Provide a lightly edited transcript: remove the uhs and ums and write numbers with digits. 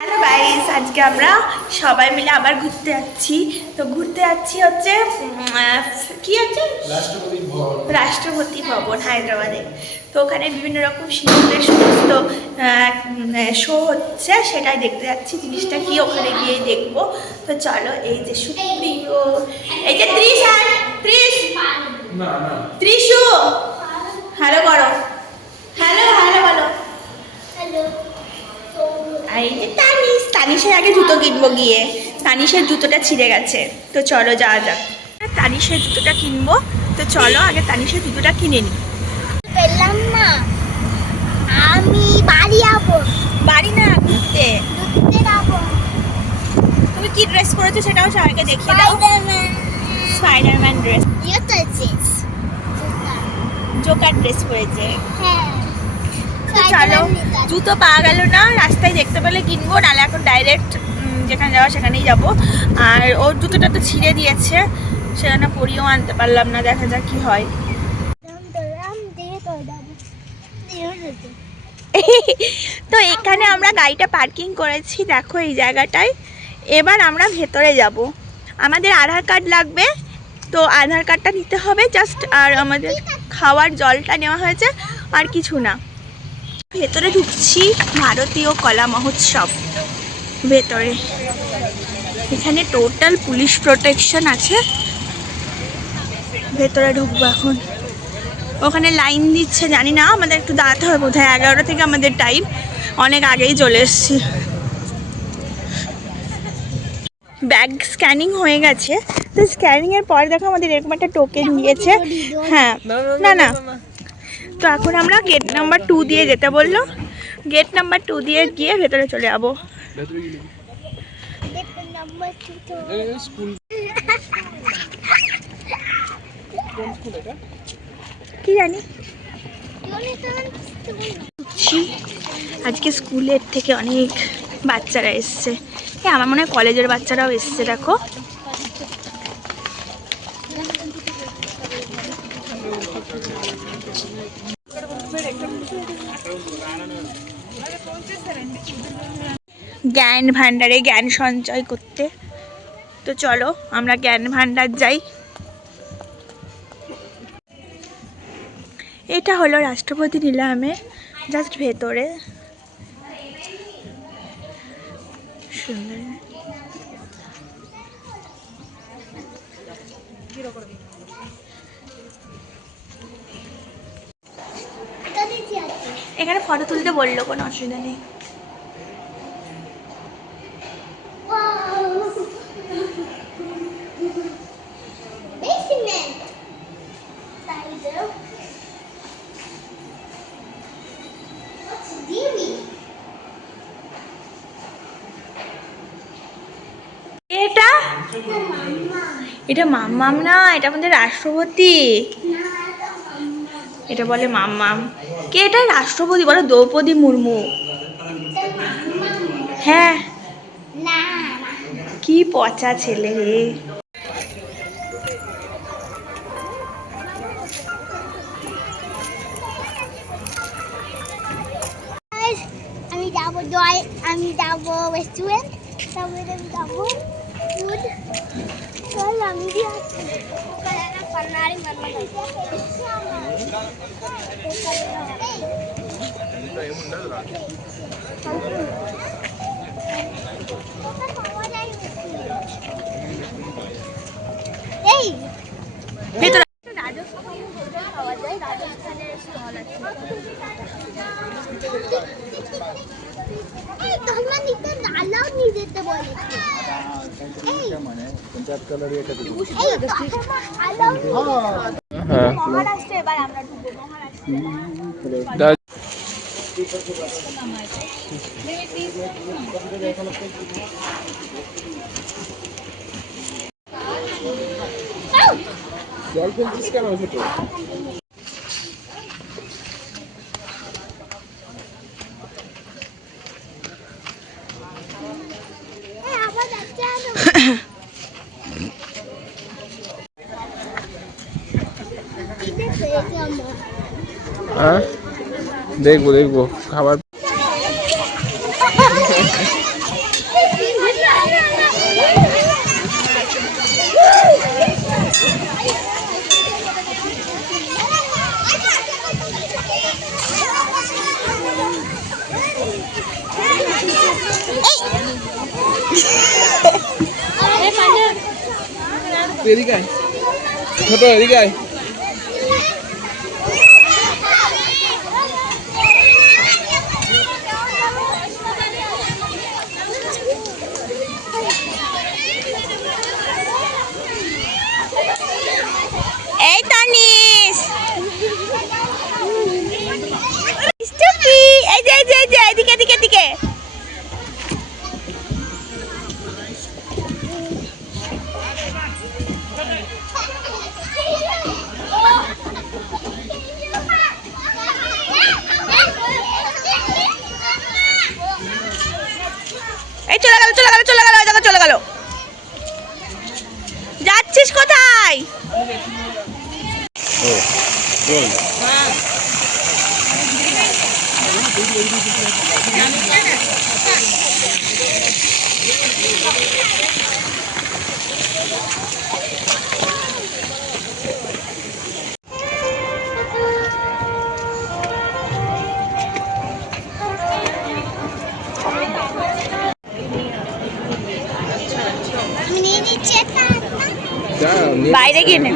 Hello guys, আজকে আমরা সবাই মিলে আবার ঘুরতে যাচ্ছি। তো ঘুরতে যাচ্ছি হচ্ছে কি হচ্ছে রাষ্ট্রপতি ভবন হায়দ্রাবাদে। তো ওখানে বিভিন্ন রকম শিল্পের সমস্ত শো হচ্ছে, সেটাই দেখতে যাচ্ছি। জিনিসটা কি ওখানে গিয়েই দেখবো। তো চলো, এই যে সুপ্রিয়, এই যে ত্রিশু, হ্যালো করো, হ্যালো হ্যালো বলো। এই যে তানিশের আগে জুতো কিনবো গিয়ে, তানিশের জুতোটা ছিঁড়ে গেছে। তো চলো যাওয়া যাক, তানিশের জুতোটা কিনবো। তো চলো আগে তানিশের জুতোটা কিনে নিই। পেলাম না, আমি বাড়ি যাবো। বাড়ি না, ঘুরতে। ঘুরতে যাবো। তুমি কি ড্রেস পরেছো সেটাও সবাইকে দেখিয়ে দাও। স্পাইডারম্যান ড্রেস, জোকার ড্রেস পরেছে। হ্যাঁ, চলো, জুতো পাওয়া গেল না, রাস্তায় দেখতে পেলে কিনবো, নাহলে এখন ডাইরেক্ট যেখানে যাওয়া সেখানেই যাব। আর ওর জুতোটা তো ছিঁড়ে দিয়েছে, সেখানে পরিয়েও আনতে পারলাম না, দেখা যাক কি হয়। তো এখানে আমরা গাড়িটা পার্কিং করেছি, দেখো এই জায়গাটায়। এবার আমরা ভেতরে যাব। আমাদের আধার কার্ড লাগবে, তো আধার কার্ডটা নিতে হবে জাস্ট। আর আমাদের খাওয়ার জলটা নেওয়া হয়েছে, আর কিছু না। ভেতরে ঢুকছি, ভারতীয় কলা মহোৎসব ভেতরে। এখানে টোটাল পুলিশ প্রোটেকশন আছে। ভেতরে ঢুকবো এখন। ওখানে লাইন দিচ্ছে, জানি না, আমাদের একটু দাঁড়াতে হবে বোধহয়। 11টা থেকে আমাদের টাইম, অনেক আগেই চলে এসেছি। ব্যাগ স্ক্যানিং হয়ে গেছে। তো স্ক্যানিংয়ের পর দেখো আমাদের এরকম একটা টোকেন দিয়েছে। হ্যাঁ, না না, তো এখন আমরা গেট নাম্বার 2 দিয়ে যেতে বললো। গেট নাম্বার 2 দিয়ে গিয়ে ভেতরে চলে যাবো। কি জানি, আজকে স্কুলের থেকে অনেক বাচ্চারা এসছে। হ্যাঁ, আমার মনে হয় কলেজের বাচ্চারাও এসছে। দেখো, জ্ঞান ভান্ডারে জ্ঞান সঞ্চয় করতে। তো চলো আমরা জ্ঞান ভান্ডার যাই। এটা হলো রাষ্ট্রপতি নিলামের জাস্ট ভেতরে। সুন্দর। এখানে ফটো তুলতে বললো, কোনো অসুবিধা নেই। এটা মাম্মাম না, এটা আমাদের রাষ্ট্রপতি। এটা বলে মাম্মাম। কে এটা? রাষ্ট্রপতি বলো, দ্রৌপদী মুর্মু। হ্যাঁ, কি পচা ছেলে রে। আমি যাবো রেস্টুরেন্ট, তারপরে আমি যাবো ফুড। চল, আমি ভেতরে মহারাষ্ট্রে। এবার আমরা ঢুকবো মহারাষ্ট্রে। জল ফেলছিস কেন ছোট? হ্যাঁ, দেখবো খাবার। তুই এদিকে আয়। ছোট এদিকে আয়। এই তানিশ টুকি, এই যে এদিকে এদিকে এদিকে। এই চলে গেল চলে গেল চলে গেল, ওই জায়গা চলে গেল। যাচ্ছিস কোথায়? ও চল। আমি নিয়ে নিচ্ছি একটা। যা, বাইরে গিয়ে নে।